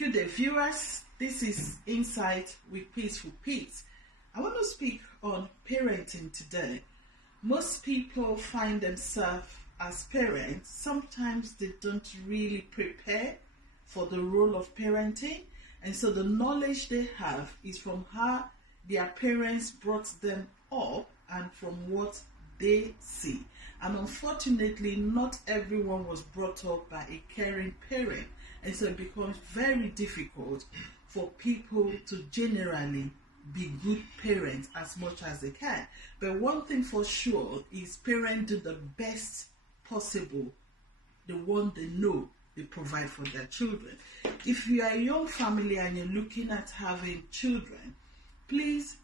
Good day, viewers. This is Insight with Peaceful Pete. I want to speak on parenting today. Most people find themselves as parents. Sometimes they don't really prepare for the role of parenting, and so the knowledge they have is from how their parents brought them up and from what they see. And unfortunately, not everyone was brought up by a caring parent, and so it becomes very difficult for people to generally be good parents as much as they can. But one thing for sure is parents do the best possible, the one they know they provide for their children. If you are a young family and you're looking at having children, please,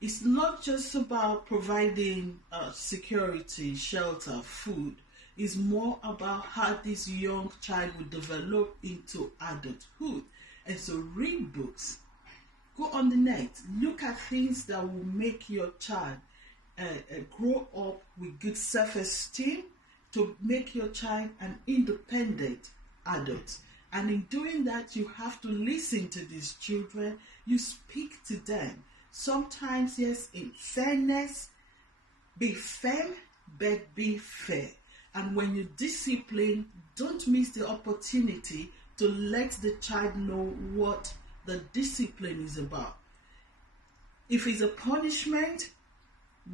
it's not just about providing security, shelter, food. It's more about how this young child will develop into adulthood. And so read books, go on the net, look at things that will make your child grow up with good self-esteem, to make your child an independent adult. And in doing that, you have to listen to these children. You speak to them. Sometimes, yes, in fairness, be firm, but be fair. And when you discipline, don't miss the opportunity to let the child know what the discipline is about. If it's a punishment,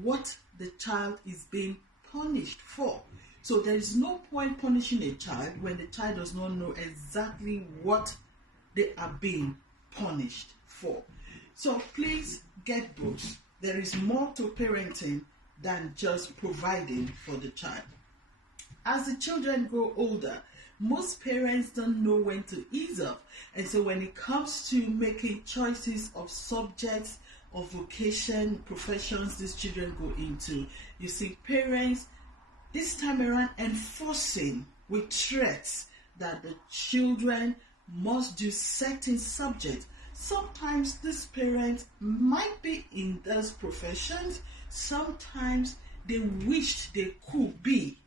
what the child is being punished for. So there is no point punishing a child when the child does not know exactly what they are being punished for. So please get books. There is more to parenting than just providing for the child. As the children grow older, most parents don't know when to ease up. And so when it comes to making choices of subjects, of vocation, professions these children go into, you see parents this time around enforcing with threats that the children must do certain subjects. Sometimes these parents might be in those professions. Sometimes they wished they could be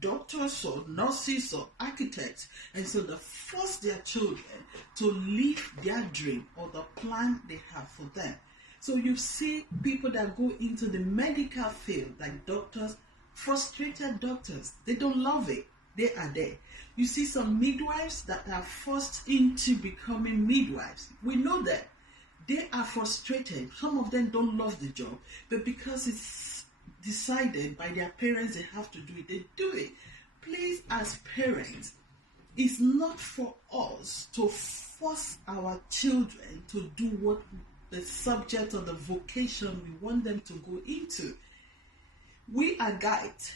doctors or nurses or architects, and so they force their children to live their dream or the plan they have for them. So you see people that go into the medical field, like doctors, frustrated doctors. They don't love it. They are there. You see some midwives that are forced into becoming midwives. We know that they are frustrated. Some of them don't love the job, but because it's decided by their parents they have to do it, they do it. Please, as parents, it's not for us to force our children to do what the subject or the vocation we want them to go into. We are guides.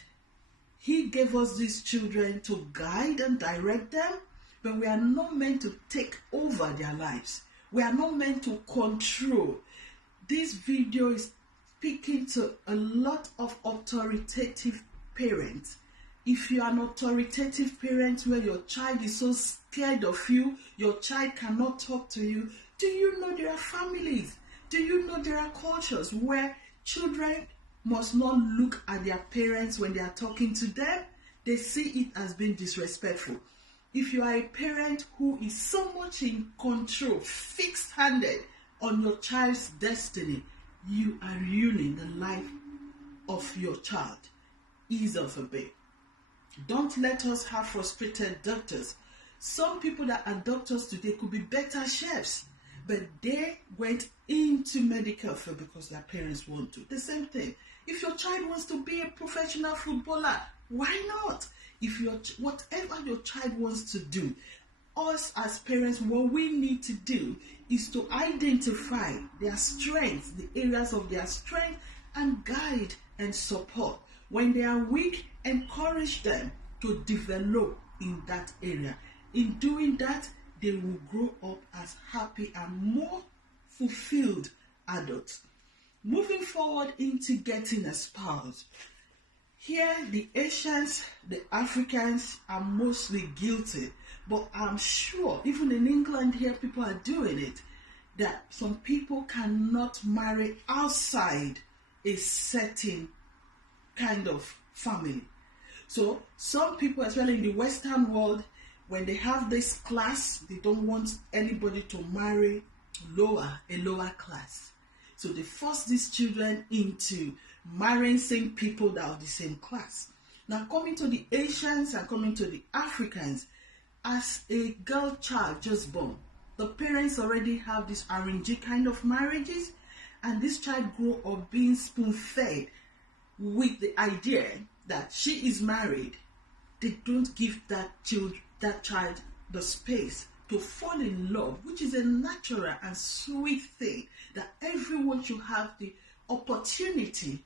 He gave us these children to guide and direct them, but we are not meant to take over their lives. We are not meant to control. This video is speaking to a lot of authoritative parents. If you are an authoritative parent where your child is so scared of you, your child cannot talk to you, do you know there are families? Do you know there are cultures where children must not look at their parents when they are talking to them? They see it as being disrespectful. If you are a parent who is so much in control, fixed-handed on your child's destiny, you are ruining the life of your child. Ease off a bit. Don't let us have frustrated doctors. Some people that are doctors today could be better chefs, but they went into medical field because their parents want to. The same thing. If your child wants to be a professional footballer, why not? If whatever your child wants to do, us as parents, what we need to do is to identify their strengths, the areas of their strength, and guide and support. When they are weak, encourage them to develop in that area. In doing that, they will grow up as happy and more fulfilled adults. Moving forward into getting a spouse. Here, the Asians, the Africans are mostly guilty. But I'm sure, even in England here, people are doing it, that some people cannot marry outside a certain kind of family. So some people, especially in the Western world, when they have this class, they don't want anybody to marry a lower class. So they force these children into marrying same people that are the same class. Now, coming to the Asians and coming to the Africans, as a girl child just born, the parents already have this arranged kind of marriages, and this child grow up being spoon-fed with the idea that she is married. They don't give that child the space to fall in love, which is a natural and sweet thing that everyone should have the opportunity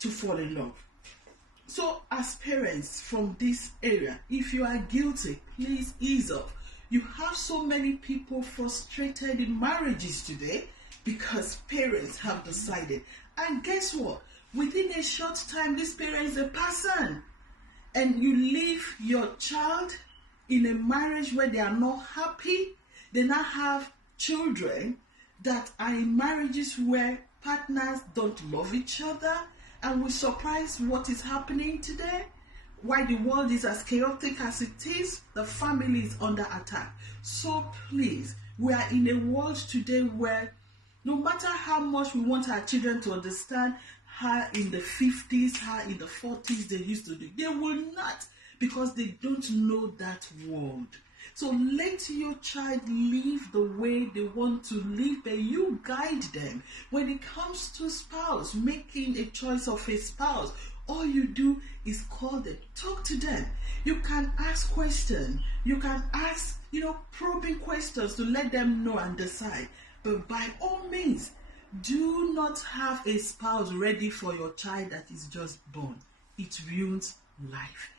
to fall in love. So as parents from this area, if you are guilty, please ease up. You have so many people frustrated in marriages today because parents have decided. And guess what? Within a short time, this parent is a person. And you leave your child in a marriage where they are not happy. They now have children that are in marriages where partners don't love each other. And we're surprised what is happening today. Why the world is as chaotic as it is, the family is under attack. So please, we are in a world today where no matter how much we want our children to understand how in the 50s, how in the 40s they used to do, they will not, because they don't know that world. So let your child live the way they want to live, but you guide them. When it comes to spouse, making a choice of a spouse, all you do is call them, talk to them. You can ask questions. You can ask, probing questions to let them know and decide. But by all means, do not have a spouse ready for your child that is just born. It ruins life.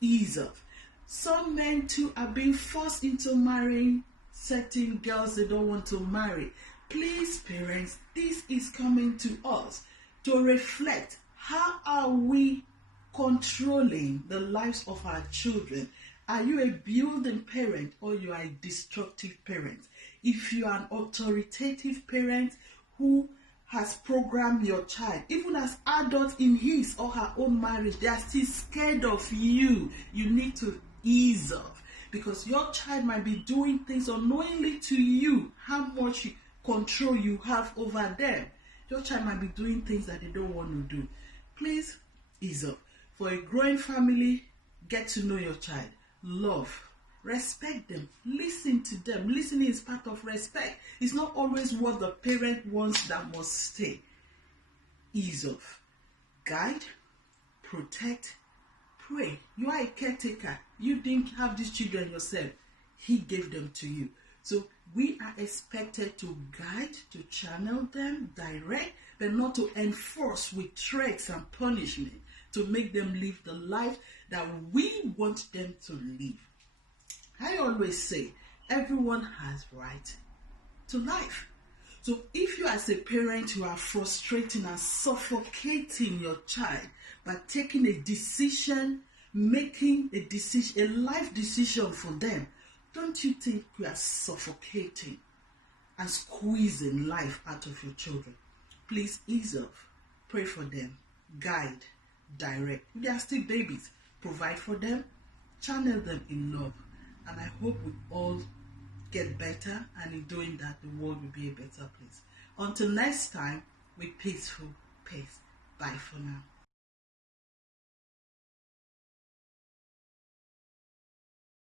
Ease up. Some men too are being forced into marrying certain girls they don't want to marry. Please, parents, this is coming to us to reflect. How are we controlling the lives of our children? Are you a building parent or you are a destructive parent? If you are an authoritative parent who has programmed your child, even as adults in his or her own marriage, they are still scared of you. You need to ease up, because your child might be doing things unknowingly to you. How much control you have over them. Your child might be doing things that they don't want to do. Please ease up. For a growing family, get to know your child. Love. Respect them. Listen to them. Listening is part of respect. It's not always what the parent wants that must stay. Ease up. Guide. Protect. Pray. You are a caretaker. You didn't have these children yourself. He gave them to you. So we are expected to guide, to channel them, direct, but not to enforce with threats and punishment to make them live the life that we want them to live. I always say, everyone has right to life. So if you as a parent, you are frustrating and suffocating your child by taking a decision, making a decision, a life decision for them, don't you think you are suffocating and squeezing life out of your children? Please ease up. Pray for them. Guide. Direct. They are still babies. Provide for them. Channel them in love. And I hope we all get better, and in doing that, the world will be a better place. Until next time, with peaceful pace. Bye for now.